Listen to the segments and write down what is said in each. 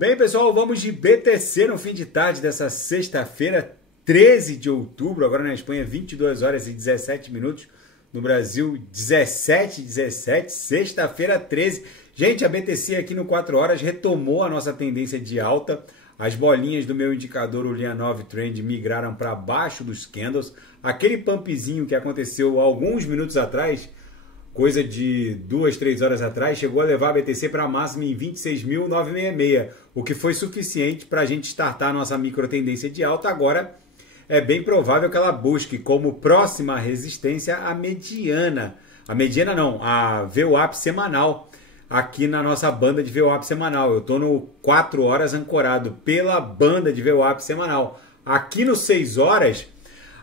Bem, pessoal, vamos de BTC no fim de tarde dessa sexta-feira, 13 de outubro, agora na Espanha, 22 horas e 17 minutos, no Brasil, 17h17, sexta-feira 13. Gente, a BTC aqui no 4 horas retomou a nossa tendência de alta. As bolinhas do meu indicador, o Lianov Trend, migraram para baixo dos candles. Aquele pumpzinho que aconteceu alguns minutos atrás, coisa de 2, 3 horas atrás, chegou a levar a BTC para a máxima em 26.966, o que foi suficiente para a gente startar a nossa micro tendência de alta. Agora é bem provável que ela busque como próxima resistência a mediana. A mediana não, a VWAP semanal, aqui na nossa banda de VWAP semanal. Eu estou no 4 horas ancorado pela banda de VWAP semanal. Aqui no 6 horas,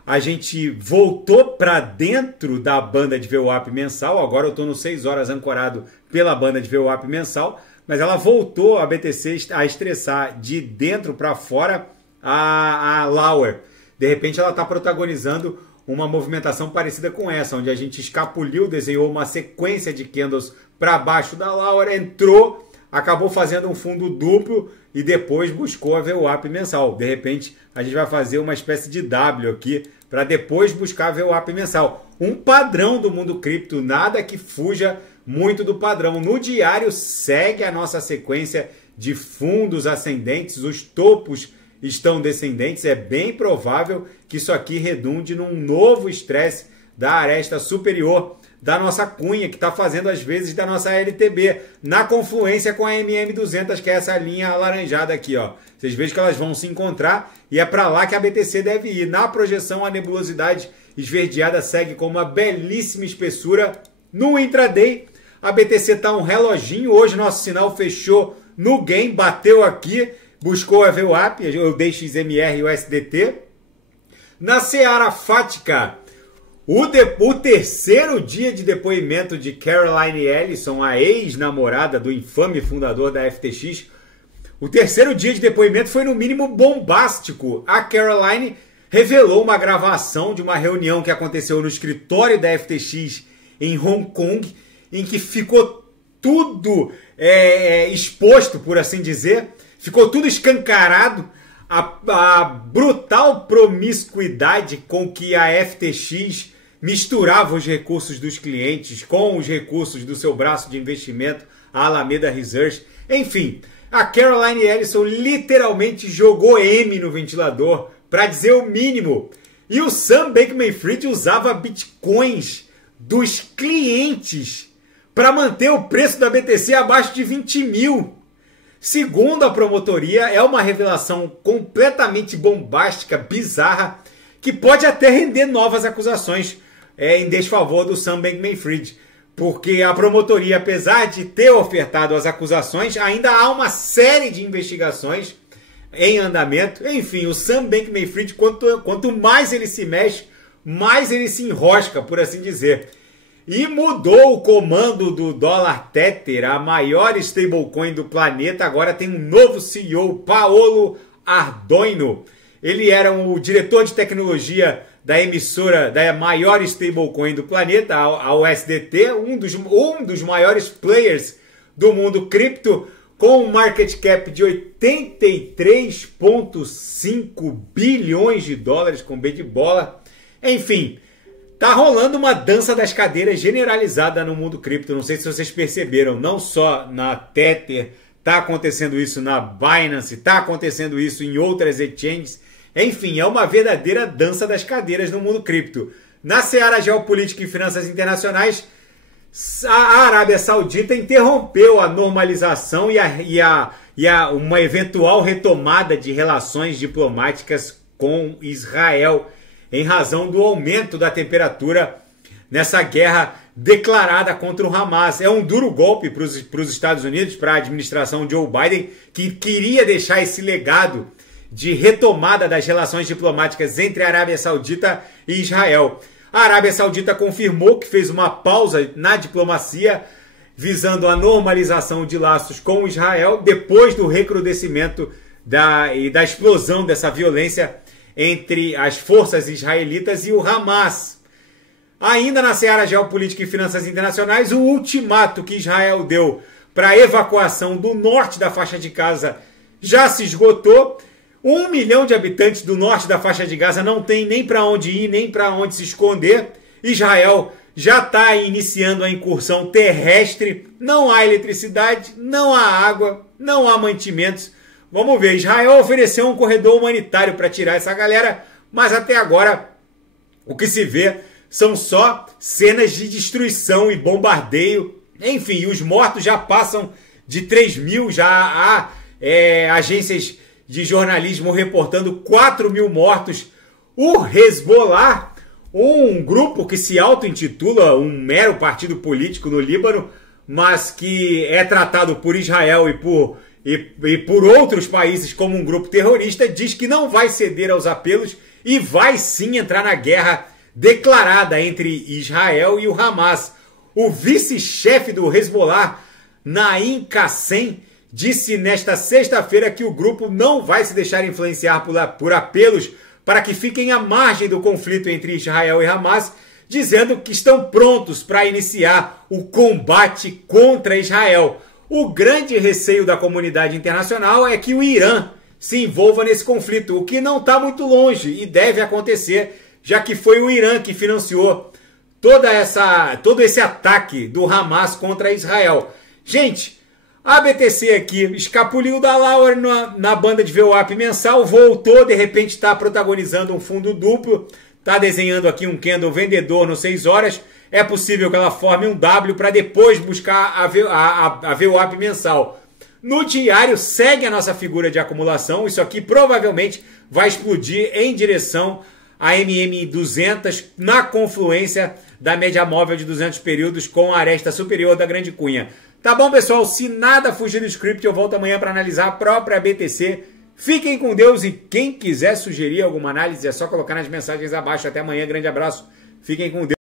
a gente voltou para dentro da banda de VWAP mensal. Agora eu estou no 6 horas ancorado pela banda de VWAP mensal, mas ela voltou a BTC a estressar de dentro para fora a Lower. De repente ela está protagonizando uma movimentação parecida com essa, onde a gente escapuliu, desenhou uma sequência de candles para baixo da Lower, entrou, acabou fazendo um fundo duplo e depois buscou a VWAP mensal. De repente a gente vai fazer uma espécie de W aqui para depois buscar a VWAP mensal. Um padrão do mundo cripto, nada que fuja muito do padrão. No diário segue a nossa sequência de fundos ascendentes, os topos estão descendentes. É bem provável que isso aqui redunde num novo estresse da aresta superior da nossa cunha, que está fazendo as vezes da nossa LTB, na confluência com a MM200, que é essa linha alaranjada aqui, ó. Vocês vejam que elas vão se encontrar e é para lá que a BTC deve ir. Na projeção, a nebulosidade esverdeada segue com uma belíssima espessura. No intraday, a BTC está um reloginho. Hoje nosso sinal fechou no gain, bateu aqui, buscou a VWAP, o DXMR e o SDT. Na seara fática, o terceiro dia de depoimento de Caroline Ellison, a ex-namorada do infame fundador da FTX, o terceiro dia de depoimento foi no mínimo bombástico. A Caroline revelou uma gravação de uma reunião que aconteceu no escritório da FTX em Hong Kong, em que ficou tudo exposto, por assim dizer, ficou tudo escancarado, a brutal promiscuidade com que a FTX misturava os recursos dos clientes com os recursos do seu braço de investimento, a Alameda Research. Enfim, a Caroline Ellison literalmente jogou M no ventilador, para dizer o mínimo. E o Sam Bankman-Fried usava bitcoins dos clientes para manter o preço da BTC abaixo de 20 mil. Segundo a promotoria, é uma revelação completamente bombástica, bizarra, que pode até render novas acusações em desfavor do Sam Bankman-Fried, porque a promotoria, apesar de ter ofertado as acusações, ainda há uma série de investigações em andamento. Enfim, o Sam Bankman-Fried, quanto mais ele se mexe, mais ele se enrosca, por assim dizer. E mudou o comando do dólar Tether, a maior stablecoin do planeta. Agora tem um novo CEO, Paolo Ardoino. Ele era o diretor de tecnologia da emissora da maior stablecoin do planeta, a USDT, um dos maiores players do mundo cripto, com um market cap de 83,5 bilhões de dólares, com B de bola. Enfim, tá rolando uma dança das cadeiras generalizada no mundo cripto. Não sei se vocês perceberam, não só na Tether, tá acontecendo isso na Binance, tá acontecendo isso em outras exchanges. Enfim, é uma verdadeira dança das cadeiras no mundo cripto. Na seara geopolítica e finanças internacionais, a Arábia Saudita interrompeu a normalização e uma eventual retomada de relações diplomáticas com Israel, em razão do aumento da temperatura nessa guerra declarada contra o Hamas. É um duro golpe para os Estados Unidos, para a administração Joe Biden, que queria deixar esse legado de retomada das relações diplomáticas entre a Arábia Saudita e Israel. A Arábia Saudita confirmou que fez uma pausa na diplomacia, visando a normalização de laços com Israel, depois do recrudescimento e da explosão dessa violência entre as forças israelitas e o Hamas. Ainda na seara geopolítica e finanças internacionais, o ultimato que Israel deu para a evacuação do norte da faixa de Gaza já se esgotou. 1 milhão de habitantes do norte da faixa de Gaza não tem nem para onde ir, nem para onde se esconder. Israel já está iniciando a incursão terrestre. Não há eletricidade, não há água, não há mantimentos. Vamos ver, Israel ofereceu um corredor humanitário para tirar essa galera, mas até agora o que se vê são só cenas de destruição e bombardeio. Enfim, os mortos já passam de 3 mil, já há agências de jornalismo reportando 4 mil mortos. O Hezbollah, um grupo que se auto-intitula um mero partido político no Líbano, mas que é tratado por Israel e por outros países como um grupo terrorista, diz que não vai ceder aos apelos e vai sim entrar na guerra declarada entre Israel e o Hamas. O vice-chefe do Hezbollah, Naim Qassem, disse nesta sexta-feira que o grupo não vai se deixar influenciar por apelos para que fiquem à margem do conflito entre Israel e Hamas, dizendo que estão prontos para iniciar o combate contra Israel. O grande receio da comunidade internacional é que o Irã se envolva nesse conflito, o que não está muito longe e deve acontecer, já que foi o Irã que financiou todo esse ataque do Hamas contra Israel. Gente, a BTC aqui escapuliu da Laura na banda de VWAP mensal, voltou, de repente está protagonizando um fundo duplo, está desenhando aqui um candle vendedor no 6 horas, é possível que ela forme um W para depois buscar a VWAP mensal. No diário segue a nossa figura de acumulação, isso aqui provavelmente vai explodir em direção a MM200 na confluência da média móvel de 200 períodos com a aresta superior da grande cunha. Tá bom, pessoal? Se nada fugir do script, eu volto amanhã para analisar a própria BTC. Fiquem com Deus e quem quiser sugerir alguma análise é só colocar nas mensagens abaixo. Até amanhã, grande abraço. Fiquem com Deus.